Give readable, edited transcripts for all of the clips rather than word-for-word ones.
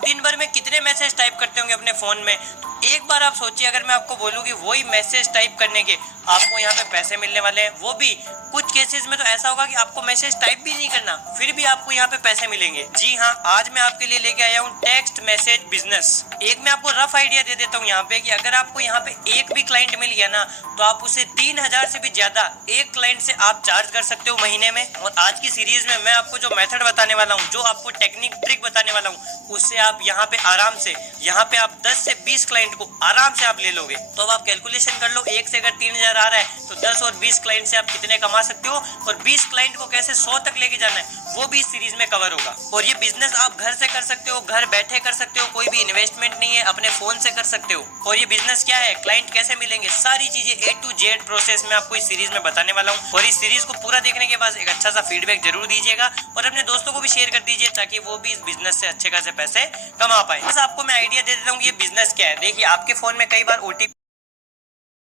आप दिन भर में कितने मैसेज टाइप करते होंगे अपने फ़ोन में? एक बार आप सोचिए, अगर मैं आपको बोलूँ कि वही मैसेज टाइप करने के आपको यहाँ पे पैसे मिलने वाले हैं, वो भी कुछ केसेस में तो ऐसा होगा कि आपको मैसेज टाइप भी नहीं करना, फिर भी आपको यहाँ पे पैसे मिलेंगे। जी हाँ, आज मैं आपके लिए लेके आया हूँ टेक्स्ट मैसेज बिजनेस। एक मैं आपको रफ आइडिया दे देता हूँ यहाँ पे कि अगर आपको यहाँ पे एक भी क्लाइंट मिल गया ना, तो आप उसे 3000 से भी ज्यादा एक क्लाइंट से आप चार्ज कर सकते हो महीने में। और आज की सीरीज में मैं आपको जो मेथड बताने वाला हूँ, जो आपको टेक्निक ट्रिक बताने वाला हूँ, उससे आप यहाँ पे आराम से यहाँ पे आप 10 से 20 क्लाइंट को आराम से आप ले लोगे। तो अब आप कैलकुलेशन कर लो, एक से अगर 3000 आ रहा है तो 10 और 20 क्लाइंट से आप कितने कमा सकते हो, और 20 क्लाइंट को कैसे 100 तक लेके जाना है वो भी इस सीरीज में कवर होगा। और ये बिजनेस आप घर से कर सकते हो, घर बैठे कर सकते हो, कोई भी इन्वेस्टमेंट नहीं है, अपने फोन से कर सकते हो। और ये बिजनेस क्या है, क्लाइंट कैसे मिलेंगे, सारी चीजें A to Z प्रोसेस में आपको इस सीरीज में बताने वाला हूँ। और इस सीरीज को पूरा देखने के बाद एक अच्छा सा फीडबैक जरूर दीजिएगा और अपने दोस्तों को भी शेयर कर दीजिए, ताकि वो भी इस बिजनेस से अच्छे खासे पैसे कमा पाए। बस आपको मैं आइडिया दे देता हूँ ये बिजनेस क्या है। देखिए, आपके फोन में कई बार OTP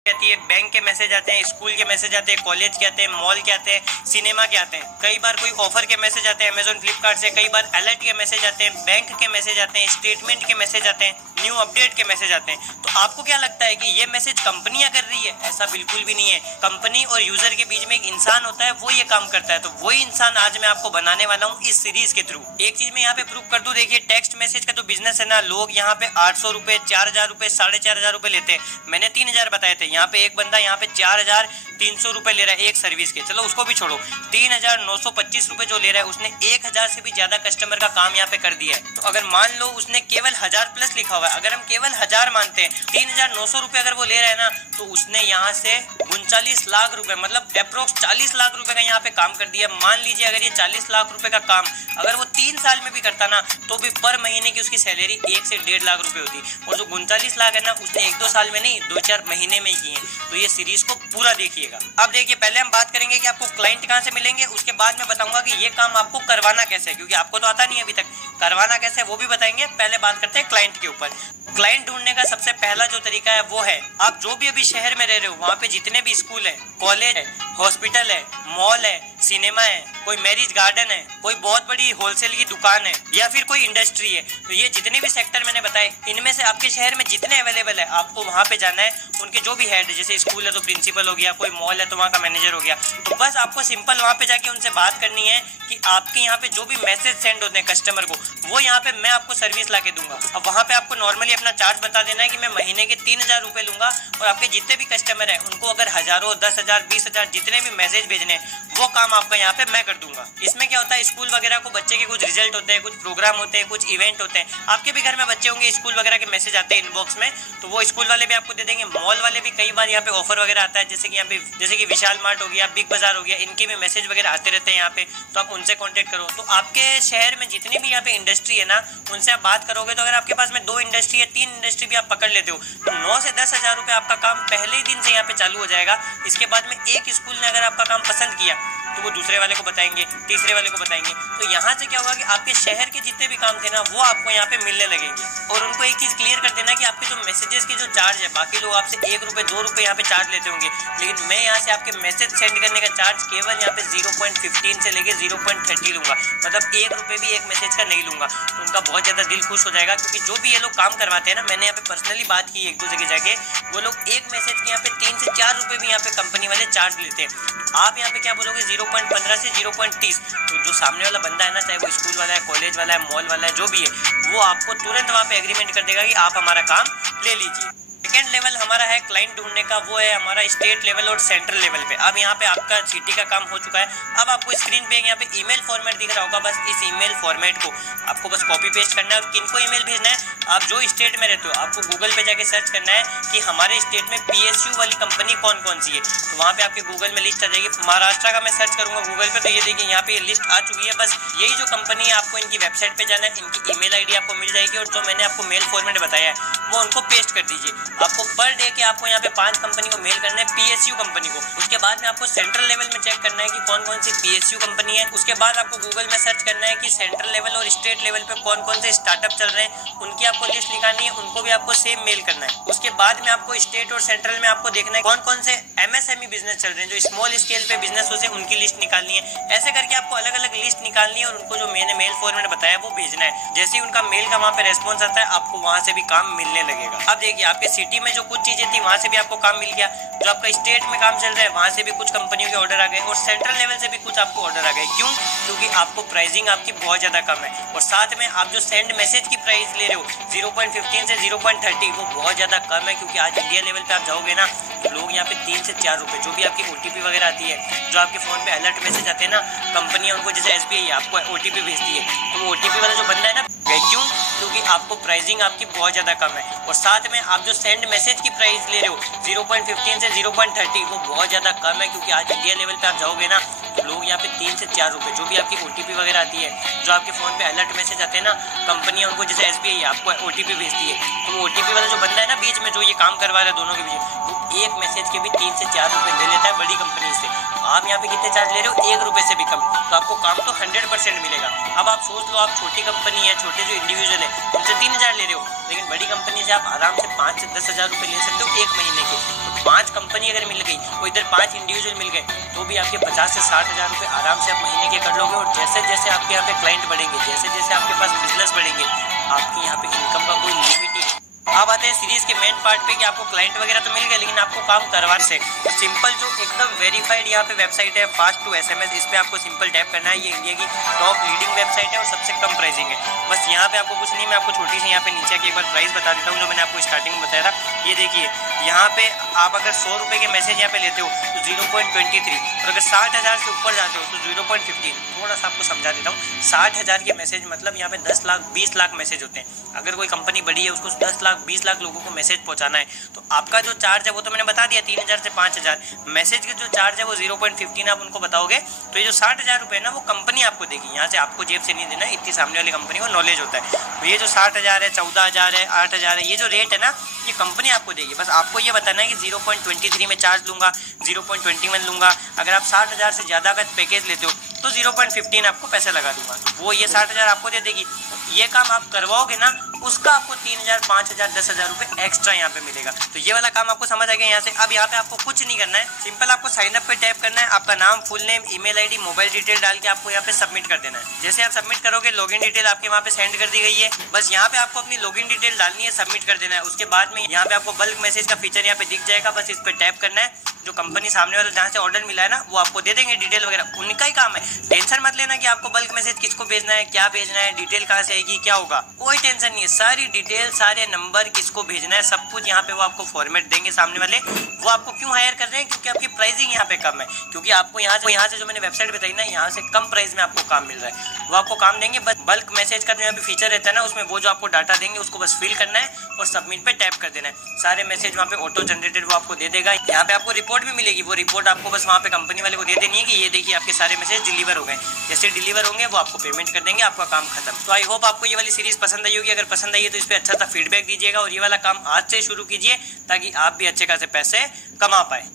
आती है, बैंक के मैसेज आते हैं, स्कूल के मैसेज आते हैं, कॉलेज के आते हैं, मॉल के आते हैं, सिनेमा के आते हैं, कई बार कोई ऑफर के मैसेज आते हैं अमेजोन फ्लिपकार्ट से, कई बार अलर्ट के मैसेज आते हैं, बैंक के मैसेज आते हैं, स्टेटमेंट के मैसेज आते हैं, न्यू अपडेट के मैसेज आते हैं। तो आपको क्या लगता है कि ये मैसेज कंपनियां कर रही है? ऐसा बिल्कुल भी नहीं है। कंपनी और यूजर के बीच में एक इंसान होता है, वो ये काम करता है। तो वही इंसान आज मैं आपको बनाने वाला हूँ इस सीरीज के थ्रू। एक चीज मैं यहाँ पे प्रूव कर दूं, देखिए टेक्स्ट मैसेज का तो बिजनेस है ना, लोग यहाँ पे 800 रुपए, 4000 रुपए, 4500 रुपए लेते हैं। मैंने 3000 बताए थे, यहाँ पे एक बंदा यहाँ पे 4300 रुपए ले रहा है एक सर्विस के। चलो उसको भी छोड़ो, 3925 रुपए जो ले रहा है, उसने 1000 से भी ज्यादा कस्टमर का काम यहाँ पे कर दिया है। तो अगर मान लो उसने केवल 1000 प्लस लिखा हुआ है, अगर हम केवल 1000 मानते हैं, 3900 रुपए अगर वो ले रहा है ना, तो उसने यहाँ से 39 लाख रुपए, मतलब अप्रोक्स 40 लाख रुपए का यहाँ पे काम कर दिया। मान लीजिए अगर ये 40 लाख रुपए का काम अगर वो 3 साल में भी करता ना, तो भी पर महीने की उसकी सैलरी 1 से 1.5 लाख रुपए होती। और जो 39 लाख है ना, उसने 1-2 साल में नहीं, 2-4 महीने में किए। तो ये सीरीज को पूरा देखिएगा। अब देखिए, पहले हम बात करेंगे कि आपको क्लाइंट कहाँ से मिलेंगे, उसके बाद मैं बताऊंगा कि ये काम आपको करवाना कैसे है, क्योंकि आपको तो आता नहीं है अभी तक। करवाना कैसे है वो भी बताएंगे। पहले बात करते हैं क्लाइंट के ऊपर। क्लाइंट ढूंढने का सबसे पहला जो तरीका है वो है, आप जो भी अभी शहर में रह रहे हो, वहाँ पे जितने भी स्कूल है, कॉलेज है, हॉस्पिटल है, मॉल है, सिनेमा है, कोई मैरिज गार्डन है, कोई बहुत बड़ी होलसेल की दुकान है, या फिर कोई इंडस्ट्री है, तो ये जितने भी सेक्टर मैंने बताए, इनमें से आपके शहर में जितने अवेलेबल है, आपको वहाँ पे जाना है। उनके जो भी हेड, जैसे स्कूल है तो प्रिंसिपल हो गया, कोई मॉल है तो वहाँ का मैनेजर हो गया, तो बस आपको सिंपल वहाँ पे जाके उनसे बात करनी है कि आपके यहाँ पे जो भी मैसेज सेंड होते हैं कस्टमर को, वो यहाँ पे मैं आपको सर्विस ला के दूंगा। अब वहाँ पे आपको नॉर्मली अपना चार्ज बता देना है कि मैं महीने के 3000 रुपए लूंगा, और आपके जितने भी कस्टमर है उनको अगर हजारों, 10,000, 20,000 जितने भी मैसेज भेजने हैं, वो काम आपका यहाँ पे मैं कर दूंगा। इसमें क्या होता है, स्कूल वगैरह को बच्चे के कुछ रिजल्ट होते हैं, कुछ प्रोग्राम होते हैं, कुछ इवेंट होते हैं, आपके भी घर में बच्चे होंगे, स्कूल वगैरह के मैसेज आते हैं इनबॉक्स में, तो वो स्कूल वाले भी आपको दे देंगे। मॉल वाले भी कई बार यहाँ पे ऑफर वगैरह आता है, जैसे कि यहाँ पे जैसे कि विशाल मार्ट हो गया, बिग बाजार हो गया, इनके भी मैसेज वगैरह आते रहते हैं यहाँ पे, तो आप उनसे कॉन्टेक्ट करो। तो आपके शहर में जितनी भी यहाँ पे इंडस्ट्री है ना, उनसे आप बात करोगे, तो अगर आपके पास में 2 इंडस्ट्री है, 3 इंडस्ट्री भी आप पकड़ लेते हो, तो 9 से 10,000 रुपए आपका काम पहले ही दिन से यहाँ पे चालू हो जाएगा। इसके बाद में एक स्कूल ने अगर आपका काम पसंद किया, तो वो दूसरे वाले को बताएंगे, तीसरे वाले को बताएंगे। तो यहाँ से क्या होगा कि आपके शहर के जितने भी काम थे ना, वो आपको यहाँ पे मिलने लगेंगे। और उनको एक चीज क्लियर कर देना कि आपके जो मैसेजेस के जो चार्ज है, बाकी लोग आपसे 1 रुपए 2 रुपए यहाँ पे चार्ज लेते होंगे, लेकिन मैं यहाँ से आपके मैसेज सेंड करने का चार्ज केवल यहाँ पे 0.15 से लेके 0.30 लूंगा, मतलब 1 रुपए भी एक मैसेज का नहीं लूंगा। तो उनका बहुत ज्यादा दिल खुश हो जाएगा, क्योंकि जो भी ये लोग काम करवाते हैं ना, मैंने यहाँ पे पर्सनली बात की 1-2 जगह जाके, वो लोग एक मैसेज के यहाँ पे 3 से 4 रुपए भी यहाँ पे कंपनी वाले चार्ज लेते हैं। आप यहाँ पे क्या बोलोगे, 0.15 से 0.30, तो जो सामने वाला बंदा है ना, चाहे वो स्कूल वाला है, कॉलेज वाला है, मॉल वाला है, जो भी है, वो आपको तुरंत वहाँ पे एग्रीमेंट कर देगा कि आप हमारा काम ले लीजिए। सेकेंड लेवल हमारा है क्लाइंट ढूंढने का, वो है हमारा स्टेट लेवल और सेंट्रल लेवल पे। अब यहाँ पे आपका सिटी का काम हो चुका है। अब आपको स्क्रीन पे यहाँ पे ईमेल फॉर्मेट दिख रहा होगा, बस इस ईमेल फॉर्मेट को आपको बस कॉपी पेस्ट करना है। और किनको ईमेल भेजना है, आप जो स्टेट में रहते हो, आपको गूगल पे जाके सर्च करना है कि हमारे स्टेट में PSU वाली कंपनी कौन कौन सी है, तो वहाँ पे आपके गूगल में लिस्ट आ जाएगी। महाराष्ट्र का मैं सर्च करूंगा गूगल पे, तो ये देखिए यहाँ पे लिस्ट आ चुकी है। बस यही जो कंपनी है, आपको इनकी वेबसाइट पे जाना है, इनकी ईमेल ID आपको मिल जाएगी, और जो मैंने आपको मेल फॉर्मेट बताया है वो उनको पेस्ट कर दीजिए। आपको पर डे के आपको यहाँ पे 5 कंपनी को मेल करना है, PSU कंपनी को। उसके बाद में आपको सेंट्रल लेवल में चेक करना है कि कौन कौन सी PSU कंपनी है। उसके बाद आपको गूगल में सर्च करना है कि सेंट्रल लेवल और स्टेट लेवल पे कौन कौन से स्टार्टअप चल रहे हैं, उनकी आपको लिस्ट निकालनी है, उनको भी आपको सेम मेल करना है। उसके बाद में आपको स्टेट और सेंट्रल में आपको देखना है कौन कौन से MSME बिजनेस चल रहे हैं, जो स्मॉल स्केल पे बिजनेस हो, उनकी लिस्ट निकालनी है। ऐसे करके आपको अलग अलग लिस्ट निकालनी है और उनको जो मैंने मेल फॉर्मेट बताया वो भेजना है। जैसे ही उनका मेल का वहाँ पे रेस्पॉन्स आता है, आपको वहाँ से भी काम मिलने लगेगा। अब देखिए, आपके सिटी में जो कुछ चीजें थी वहाँ से भी आपको काम मिल गया, जो आपका स्टेट में काम चल रहा है वहाँ से भी कुछ कंपनियों के ऑर्डर आ गए और सेंट्रल लेवल से भी कुछ आपको ऑर्डर आ गए। क्यों? क्योंकि आपको प्राइसिंग आपकी बहुत ज्यादा कम है और साथ में आप जो सेंड मैसेज की प्राइस ले रहे हो 0.15 से 0.30 वो बहुत ज्यादा कम है। क्योंकि आज इंडिया लेवल पे आप जाओगे ना तो लोग यहाँ पे 3 से 4 रुपए, जो भी आपकी OTP वगैरह आती है, जो आपके फोन पे अलर्ट मैसेज आते हैं ना, कंपनियां उनको, जैसे SBI आपको OTP भेजती है, तो वो OTP वाला जो बंदा है ना, क्यों? क्योंकि आपको प्राइसिंग आपकी बहुत ज्यादा कम है और साथ में आप जो सेंड मैसेज की प्राइस ले रहे हो 0.15 से 0.30 वो बहुत ज्यादा कम है। क्योंकि आज इंडिया लेवल पे आप जाओगे ना तो लोग यहाँ पे 3 से 4 रुपए, जो भी आपकी OTP वगैरह आती है, जो आपके फोन पे अलर्ट मैसेज आते हैं ना, कंपनियां उनको, जैसे SBI आपको OTP भेजती है, तो वो OTP वाला जो बंदा है ना बीच में, जो ये काम करवा रहा है दोनों के बीच, वो एक मैसेज के भी 3 से 4 रुपए ले लेता है बड़ी कंपनी से। आप यहाँ पे कितने चार्ज ले रहे हो? 1 रुपए से भी कम। तो आपको काम तो 100% मिलेगा। अब आप सोच लो, आप छोटी कंपनी है, छोटे जो इंडिविजुअल है, उनसे 3000 ले रहे हो, लेकिन बड़ी कंपनी से आप आराम से 5 से 10 हजार रुपए ले सकते हो 1 महीने के। तो 5 कंपनी अगर मिल गई और इधर 5 इंडिविजुअल मिल गए तो भी आपके 50 से 60 हजार रुपए आराम से आप महीने के कर लोगे। और जैसे जैसे आपके यहाँ पे क्लाइंट बढ़ेंगे, जैसे जैसे आपके पास बिजनेस बढ़ेंगे, आपके यहाँ पे इनकम का कोई लिमिट ही नहीं। अब आते हैं सीरीज के मेन पार्ट पे कि आपको क्लाइंट वगैरह तो मिल गए, लेकिन आपको काम करवाने से सिंपल जो एकदम वेरीफाइड यहाँ पे वेबसाइट है फास्ट टू SMS, इस पे आपको सिंपल टैप करना है। ये इंडिया की टॉप लीडिंग वेबसाइट है और सबसे कम प्राइसिंग है। बस यहाँ पे आपको कुछ नहीं, मैं आपको छोटी सी यहाँ पे नीचे की एक बार प्राइस बता देता हूँ, जो मैंने आपको स्टार्टिंग में बताया था। ये देखिए, यहाँ पे आप अगर 100 रुपए के मैसेज यहाँ पे लेते हो तो 0.23, और अगर 60,000 से ऊपर जाते हो तो 0.15। थोड़ा सा आपको समझा देता हूँ। 60,000 के मैसेज मतलब यहाँ पे 10 लाख 20 लाख मैसेज होते हैं। अगर कोई कंपनी बड़ी है, उसको 10 लाख 20 लाख लोगों को मैसेज पहुंचाना है, तो आपका जो चार्ज है वो तो मैंने बता दिया 3000 से 5000। मैसेज के जो चार्ज है वो 0.15 आप उनको बताओगे तो ये जो 60,000 रुपए है ना, वो कंपनी आपको देगी। यहाँ से आपको जेब से नहीं देना, इतनी सामने वाली कंपनी को नॉलेज होता है। तो ये जो 60,000 है, 14,000 है, 8,000 है, ये जो रेट है ना, ये कंपनी आपको देगी। बस आपको ये बताना है कि 0.23 में चार्ज लूंगा, 0.21 लूंगा। अगर आप 60,000 से ज्यादा का पैकेज लेते हो तो 0.15 आपको पैसे लगा दूंगा, वो ये 60,000 आपको दे देगी। ये काम आप करवाओगे ना, उसका आपको 3,000 5,000 10,000 रुपए एक्स्ट्रा यहाँ पे मिलेगा। तो ये वाला काम आपको समझ आ गया यहाँ से। अब यहाँ पे आपको कुछ नहीं करना है, सिंपल आपको साइन अप पे टैप करना है, आपका नाम, full name, email ID, mobile detail डाल के आपको यहाँ पे सबमिट कर देना है। जैसे आप सबमिट करोगे, लॉगिन डिटेल आपके वहाँ पे सेंड कर दी गई है। बस यहाँ पे आपको अपनी लॉगिन डिटेल डालनी है, सबमिट कर देना है। उसके बाद में यहाँ पे आपको बल्क मैसेज का फीचर यहाँ पे दिख जाएगा, बस इस पे टैप करना है। जो कंपनी सामने वाला जहाँ से ऑर्डर मिला है ना, वो आपको दे देंगे डिटेल वगैरह, उनका ही काम है। टेंशन मत लेना कि आपको बल्क मैसेज किसको भेजना है, क्या भेजना है, डिटेल कहाँ से आएगी, क्या होगा, कोई टेंशन नहीं है। सारी डिटेल, सारे नंबर, किसको भेजना है, सब कुछ यहाँ पे वो आपको फॉर्मेट देंगे सामने वाले। वो आपको क्यों हायर कर रहे हैं? क्योंकि आपकी प्राइसिंग यहाँ पे कम है। क्योंकि आपको यहाँ से जो मैंने वेबसाइट बताई ना, यहाँ से कम प्राइस में आपको काम मिल रहा है। वो आपको काम देंगे। बस बल्क मैसेज का जो यहाँ पे फीचर रहता है ना, उसमें वो जो आपको डाटा देंगे उसको बस फिल करना है और सबमिट पे टैप कर देना है। सारे मैसेज वहाँ पे ऑटो जनरेटेड वो आपको दे देगा। यहाँ पे आपको रिपोर्ट भी मिलेगी, वो रिपोर्ट आपको बस वहाँ पे कंपनी वाले को दे देनी है कि ये देखिए आपके सारे मैसेज डिलीवर हो गए। जैसे डिलीवर होंगे वो आपको पेमेंट कर देंगे, आपका काम खत्म। तो आई होप आपको ये वाली सीरीज पसंद आई होगी। अगर पसंद आई है तो इस पर अच्छा सा फीडबैक दीजिएगा और ये वाला काम आज से शुरू कीजिए ताकि आप भी अच्छे खासे पैसे कमा पाए।